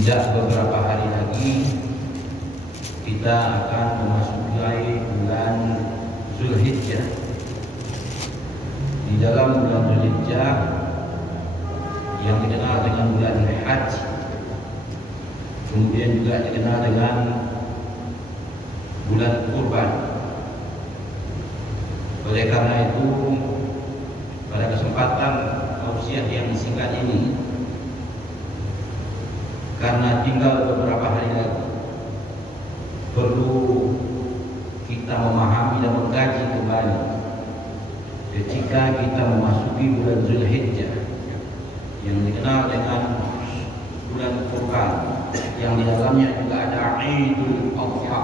Tidak beberapa hari lagi kita akan memasuki bulan Zulhijjah. Di dalam bulan Zulhijjah yang dikenal dengan bulan Haji, kemudian juga dikenal dengan bulan Kurban. Oleh karena itu, pada kesempatan tausiah yang singkat ini, karena tinggal beberapa hari lagi, perlu kita memahami dan mengkaji kembali ketika kita memasuki bulan Zulhijjah yang dikenal dengan bulan Kurban, yang di dalamnya juga ada Idul Adha.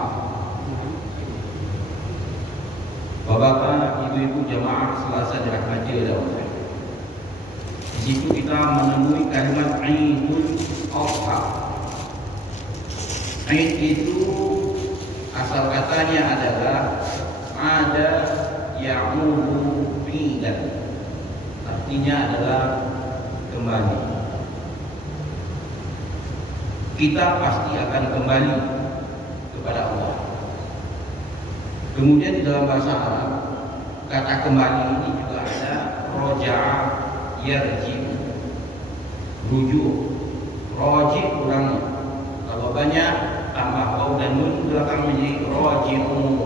Bapak, ibu-ibu jamaah Selasa dirahmati oleh Allah. Di situ kita menemui kalimat Idul Adha. Aid itu asal katanya adalah ada ya'udu idan, artinya adalah kembali. Kita pasti akan kembali kepada Allah. Kemudian di dalam bahasa Arab, kata kembali ini juga ada roja'a yarji', rujuk, roji ulangnya. Kalau banyak tambah waw dan nun belakang menjadi roji'un,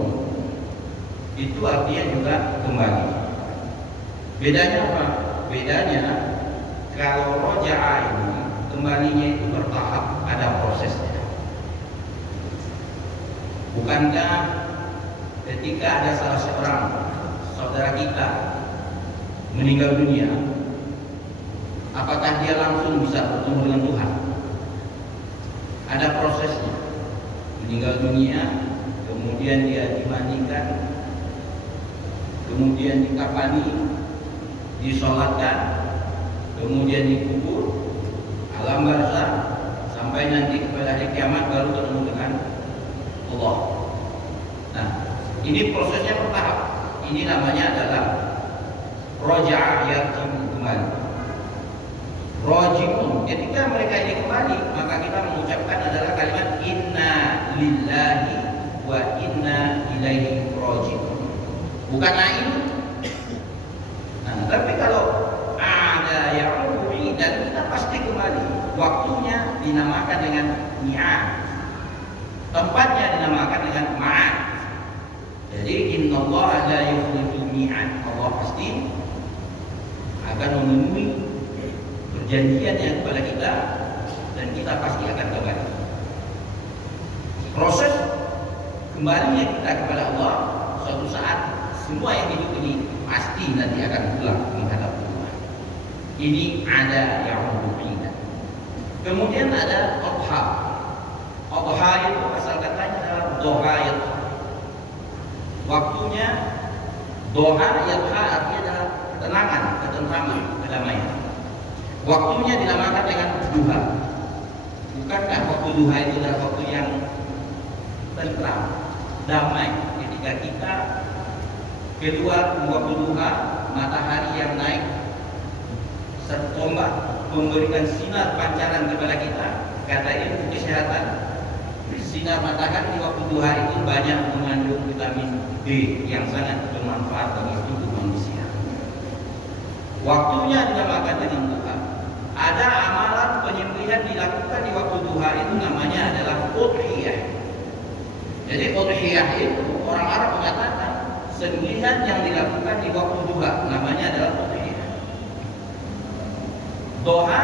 itu artinya juga kembali. Bedanya apa? Bedanya kalau roja'a ini kembalinya itu bertahap, ada prosesnya. Bukankah ketika ada salah seorang saudara kita meninggal dunia, apakah dia langsung bisa bertemu dengan Tuhan? Ada prosesnya. Meninggal dunia, kemudian dia dimandikan, kemudian dikafani, disolatkan, kemudian dikubur, alam barzakh, sampai nanti pada hari kiamat baru ketemu dengan Allah. Nah, ini prosesnya bertahap. Ini namanya adalah roja'a yarji'un, kembali. Roji'un, ketika mereka ini kembali, maka kita mengucapkan adalah kalimat inna lillahi wa inna ilaihi roji'un, bukan ain. Nah, tapi kalau ada ya'udu dan kita pasti kembali. Waktunya dinamakan dengan mi'ad, tempatnya dinamakan dengan ma'ad. Jadi innallaha la yukhliful mi'ad, Allah pasti akan memenuhi perjanjiannya kepada kita dan kita pasti akan kembali. Proses kembalinya kita kepada Allah, suatu saat semua yang hidup ini pasti nanti akan pulang menghadap Allah. Ini ada yang berbeda. Kemudian ada Adha. Adha itu asal katanya adalah dohayat. Waktunya doha yadha artinya adalah ketenangan, ketentraman, kedamaian. Waktunya dinamakan dengan duha. Bukankah waktu duha itu adalah waktu yang tentram, damai, ketika kita keluar waktu duha, matahari yang naik serombak memberikan sinar pancaran kepada kita. Kata ilmu kesehatan, sinar matahari di waktu duha itu banyak mengandung vitamin D yang sangat bermanfaat bagi tubuh manusia. Waktunya dinamakan dengan duha. Ada amalan penyembelihan dilakukan di waktu duha, itu namanya adalah udhiyah. Jadi udhiyah itu orang Arab mengatakan sembelihan yang dilakukan di waktu duha, namanya adalah udhiyah. Doha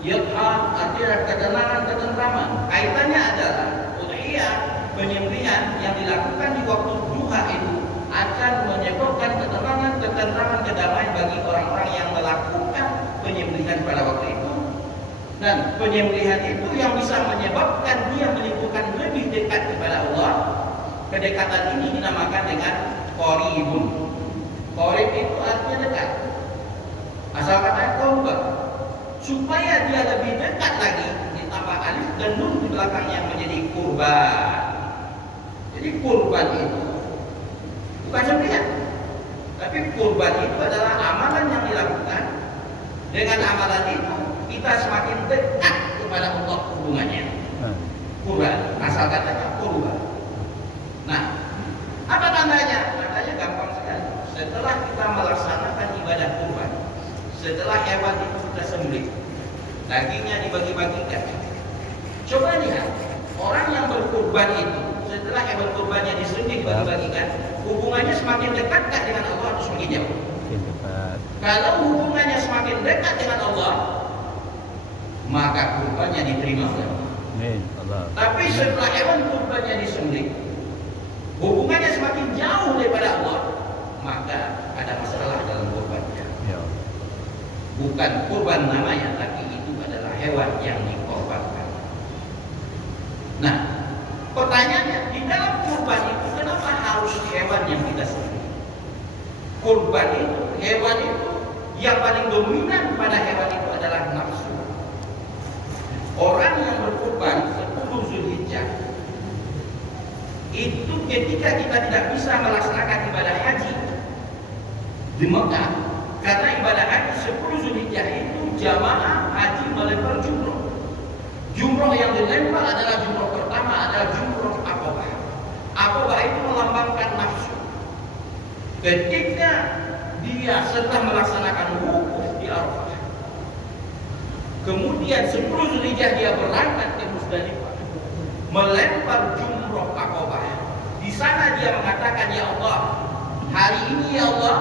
yadha artinya ketenangan, ketentraman. Kaitannya adalah udhiyah, penyembelihan yang dilakukan di waktu duha itu akan menyebabkan ketenangan, ketentraman, kedamaian bagi orang-orang yang melakukan penyembelihan pada waktu itu. Dan penyembelihan itu yang bisa menyebabkan dia menimbulkan lebih dekat kepada Allah. Kedekatan ini dinamakan dengan qaribun. Qarib itu artinya dekat. Asal kata qurba, supaya dia lebih dekat lagi, ditambah alif dan nun di belakangnya menjadi kurban. Jadi kurban itu bukan sembelihan, tapi kurban itu adalah amalan yang dilakukan. Dengan amalan itu kita semakin dekat kepada Allah asal katanya kurban. Nah, apa tandanya? Tandanya gampang sekali. Setelah kita melaksanakan ibadah kurban, setelah hewan itu kita sembelih, dagingnya dibagi-bagikan. Coba lihat, orang yang berkurban itu setelah hewan kurbannya disembelih dibagi-bagikan, hubungannya semakin dekat nggak dengan Allah atau semakin jauh? Kalau hubungannya semakin dekat dengan Allah, maka kurbannya diterima oleh Allah. Tapi setelah hewan kurbannya disembelih, hubungannya semakin jauh daripada Allah, maka ada masalah dalam kurbannya. Bukan kurban namanya, tapi itu adalah hewan yang dikorbankan. Nah, pertanyaannya, di dalam kurban itu kenapa harus hewan yang kita sembelih? Kurban itu, hewan itu yang paling dominan pada hewan itu adalah nafsu. Orang yang berkurban 10 Zulhijjah itu ketika kita tidak bisa melaksanakan ibadah haji di Mekah, karena ibadah haji 10 Zulhijjah itu jamaah haji melempar jumroh. Jumroh yang dilempar adalah jumroh pertama adalah jumroh Aqabah. Aqabah itu melambangkan nafsu. Ketika dia setelah melaksanakan wukuf di Arafah, kemudian 10 Zulhijjah dia berangkat ke Musdalifah, melempar jumroh Aqabah. Di sana dia mengatakan, ya Allah, hari ini ya Allah,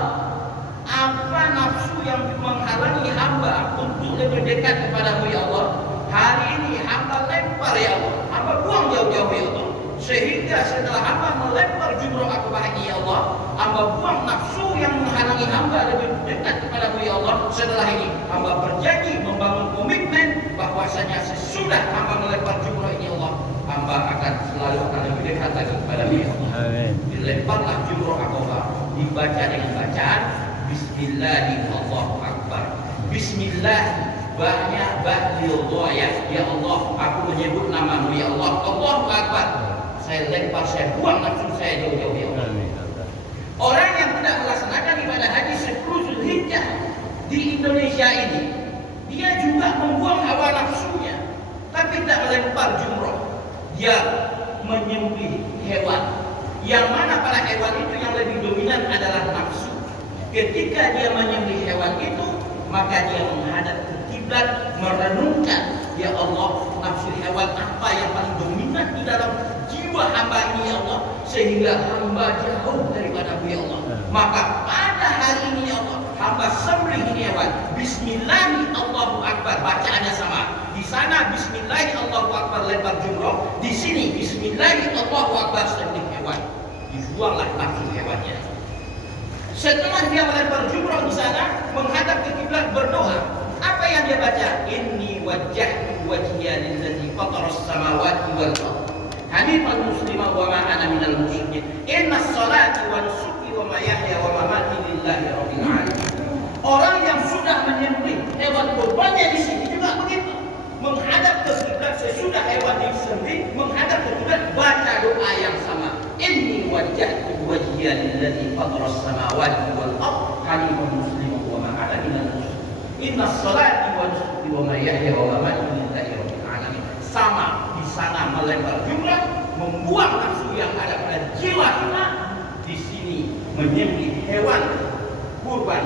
apa nafsu yang menghalangi hamba untuk lebih dekat kepadamu ya Allah? Hari ini hamba lempar ya Allah, hamba buang jauh-jauh ya Allah, sehingga setelah hamba melempar jumroh Aqabah ini ya Allah, hamba buang nafsu yang menghalangi hamba lebih dekat kepadamu ya Allah. Setelah ini hamba berjanji membangun komitmen bahwasanya sesudah hamba melempar jumroh ini ya Allah, hamba akan selalu lebih dekat lagi kepadamu ya Allah. Dilemparlah jumroh Aqabah, dibaca dengan bacaan Bismillahirrahmanirrahim, Allahu Akbar. Bismillah banyak bahlil ya. Ya Allah, aku menyebut namamu ya Allah. Allahu Akbar. Saya lempar, saya buang nafsu saya jauh-jauh ya Allah. Orang yang tidak melaksanakan ibadah haji 10 Zulhijjah di Indonesia ini, dia juga membuang hawa nafsunya, tapi tidak melempar jumroh. Dia menyembelih hewan, yang mana pada hewan itu yang lebih dominan adalah nafsu. Ketika dia menyembelih hewan itu, maka dia menghadap ke kiblat, merenungkan, ya Allah, nafsu hewan apa yang paling dominan di dalam jiwa hamba ini ya Allah, sehingga hamba jauh daripada ya Allah. Maka pada hari ini ya Allah, hamba sembelih ini hewan. Bismillahi Allahu Akbar, bacaannya sama. Di sana Bismillahi Allahu Akbar lempar jumroh, di sini Bismillahi Allahu Akbar sembelih hewan. Dibuanglah nafsu hewannya. Setelah dia melempar jumroh di sana, menghadap ke kiblat berdoa. Apa yang dia baca? Inni wajjahtu wajhiya lillazi fataras samawati wal ardh hanifan musliman wa ma ana minal musyrikin. Inna sholati wa nusuki wa mahyaya wa mamati lillahi rabbil alamin. Orang yang sudah menyembelih hewan kurbannya di sini juga begitu. Menghadap ke kiblat sesudah hewan disembelih, menghadap ke kiblat baca doa yang sama. Inni wajjahtu wajhiya lillazi fataras samawati wal ardh hanifan musliman wa ma ana minal musyrikin. Inna sholati wa nusuki wa mahyaya wa mamati lillahi rabbil alamin. Sama di sana melempar jumlah, membuang nafsu yang ada pada jiwa kita. Di sini menyembelih hewan kurban,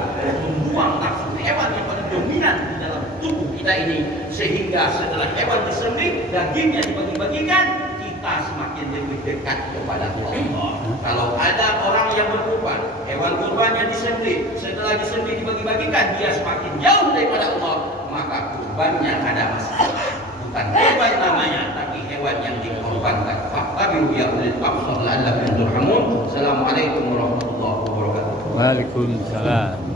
membuang nafsu hewan yang paling dominan di dalam tubuh kita ini, sehingga setelah hewan disembelih, dagingnya dibagi-bagikan, kita semakin lebih dekat kepada Allah. Kalau ada orang yang berkurban, hewan kurbannya disembelih, setelah disembelih dibagi-bagikan, dia semakin jauh daripada Allah, maka kurbannya ada masalah. Bukan kurban namanya, tapi hewan yang dikorbankan. Fattabi'u ya ulil absar la'allakum turhamun. Assalamualaikum warahmatullahi wabarakatuh. Waalaikumsalam.